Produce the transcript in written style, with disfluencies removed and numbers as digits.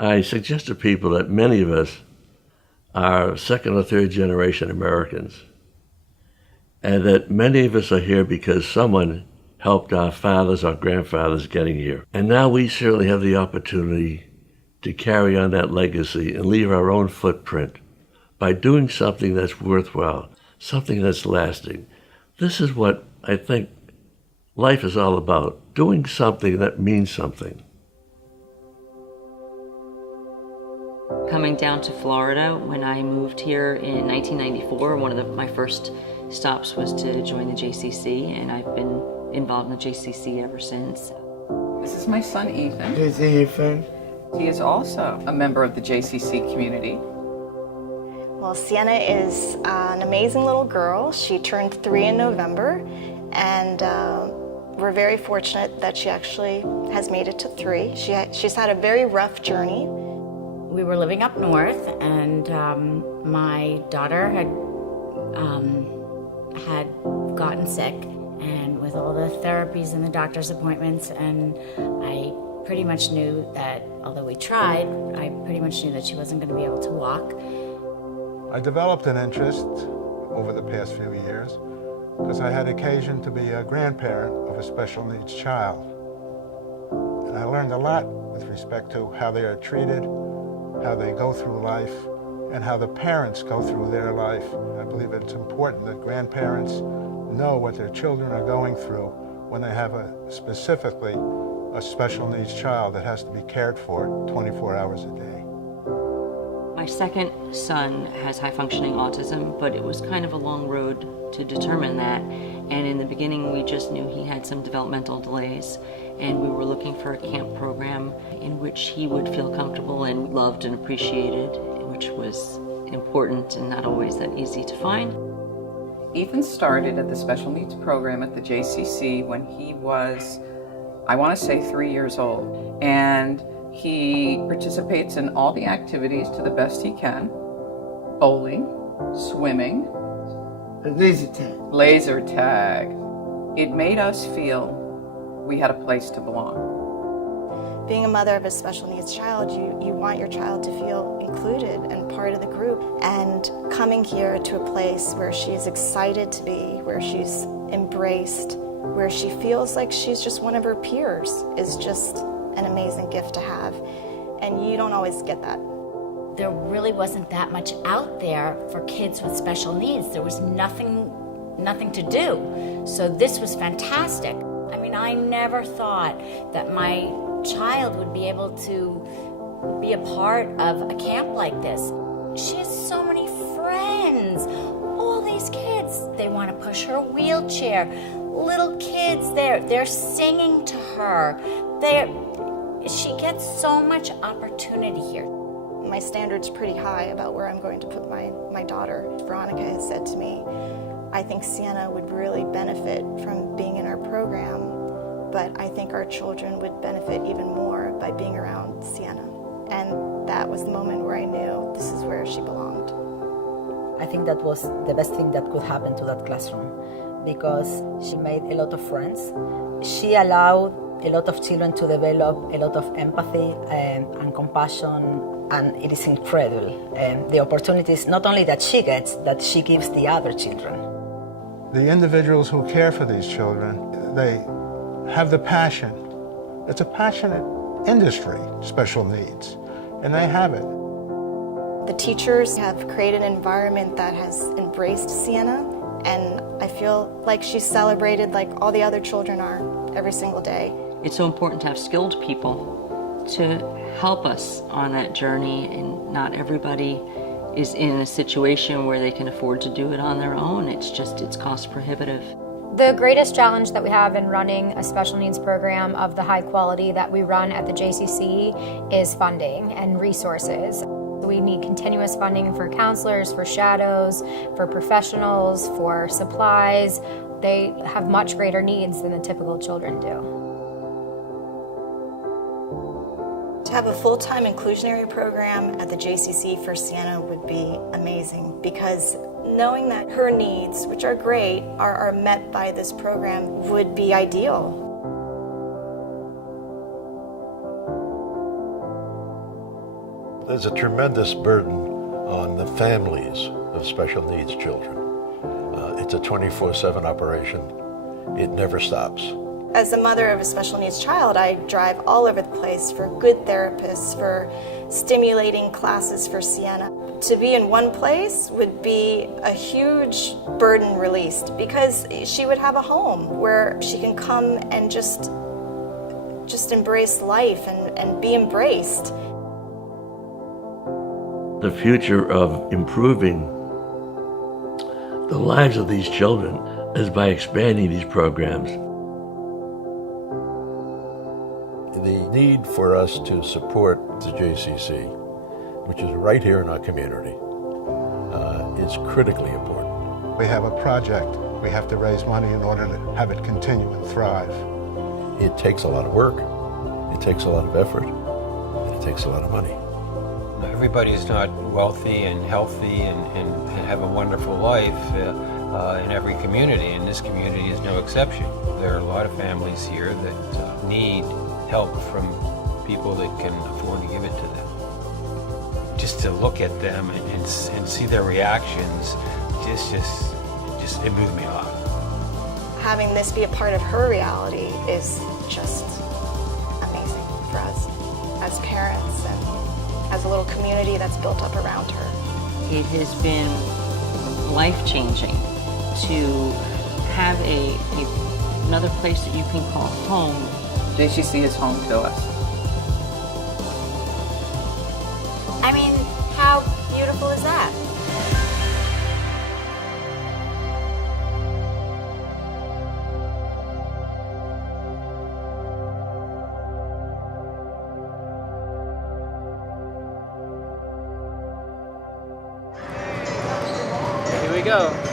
I suggest to people that many of us are second or third generation Americans, and that many of us are here because someone helped our fathers or grandfathers getting here. And now we certainly have the opportunity to carry on that legacy and leave our own footprint by doing something that's worthwhile, something that's lasting. This is what I think life is all about, doing something that means something. Coming down to Florida when I moved here in 1994, one of my first stops was to join the JCC, and I've been involved in the JCC ever since. This is my son, Ethan. This is Ethan. He is also a member of the JCC community. Well, Sienna is an amazing little girl. She turned 3 in November, and we're very fortunate that she actually has made it to 3. She's had a very rough journey. We were living up north, and my daughter had gotten sick, and with all the therapies and the doctor's appointments, and I pretty much knew that, although we tried, I pretty much knew that she wasn't going to be able to walk. I developed an interest over the past few years because I had occasion to be a grandparent of a special needs child. And I learned a lot with respect to how they are treated, how they go through life, and how the parents go through their life. I believe it's important that grandparents know what their children are going through when they have specifically a special needs child that has to be cared for 24 hours a day. My second son has high-functioning autism, but it was kind of a long road to determine that. And in the beginning, we just knew he had some developmental delays, and we were looking for a camp program in which he would feel comfortable and loved and appreciated, which was important and not always that easy to find. Ethan started at the special needs program at the JCC when he was, I want to say, 3 years old. And he participates in all the activities to the best he can. Bowling, swimming, laser tag. It made us feel we had a place to belong. Being a mother of a special needs child, you want your child to feel included and part of the group. And coming here to a place where she's excited to be, where she's embraced, where she feels like she's just one of her peers is just an amazing gift to have. And you don't always get that. There really wasn't that much out there for kids with special needs. There was nothing to do. So this was fantastic. I mean, I never thought that my child would be able to be a part of a camp like this. She has so many friends. All these kids, they want to push her wheelchair. Little kids, they're singing to her. She gets so much opportunity here. My standard's pretty high about where I'm going to put my daughter. Veronica has said to me, I think Sienna would really benefit from being in our program, but I think our children would benefit even more by being around Sienna. And that was the moment where I knew this is where she belonged. I think that was the best thing that could happen to that classroom because she made a lot of friends. She allowed a lot of children to develop a lot of empathy and compassion, and it is incredible. The opportunities not only that she gets, that she gives the other children. The individuals who care for these children, they have the passion. It's a passionate industry, special needs, and they have it. The teachers have created an environment that has embraced Sienna, and I feel like she's celebrated like all the other children are every single day. It's so important to have skilled people to help us on that journey, and not everybody is in a situation where they can afford to do it on their own. It's cost prohibitive. The greatest challenge that we have in running a special needs program of the high quality that we run at the JCC is funding and resources. We need continuous funding for counselors, for shadows, for professionals, for supplies. They have much greater needs than the typical children do. To have a full-time inclusionary program at the JCC for Sienna would be amazing, because knowing that her needs, which are great, are met by this program would be ideal. There's a tremendous burden on the families of special needs children. It's a 24/7 operation. It never stops. As a mother of a special needs child, I drive all over the place for good therapists, for stimulating classes for Sienna. To be in one place would be a huge burden released because she would have a home where she can come and just embrace life and be embraced. The future of improving the lives of these children is by expanding these programs. The need for us to support the JCC, which is right here in our community, is critically important. We have a project. We have to raise money in order to have it continue and thrive. It takes a lot of work, it takes a lot of effort, and it takes a lot of money. Everybody's not wealthy and healthy and have a wonderful life in every community, and this community is no exception. There are a lot of families here that need help from people that can afford to give it to them. Just to look at them and see their reactions, it moved me off. Having this be a part of her reality is just amazing for us as parents and as a little community that's built up around her. It has been life-changing to have another place that you can call home. JCC is home to us. I mean, how beautiful is that? Here we go.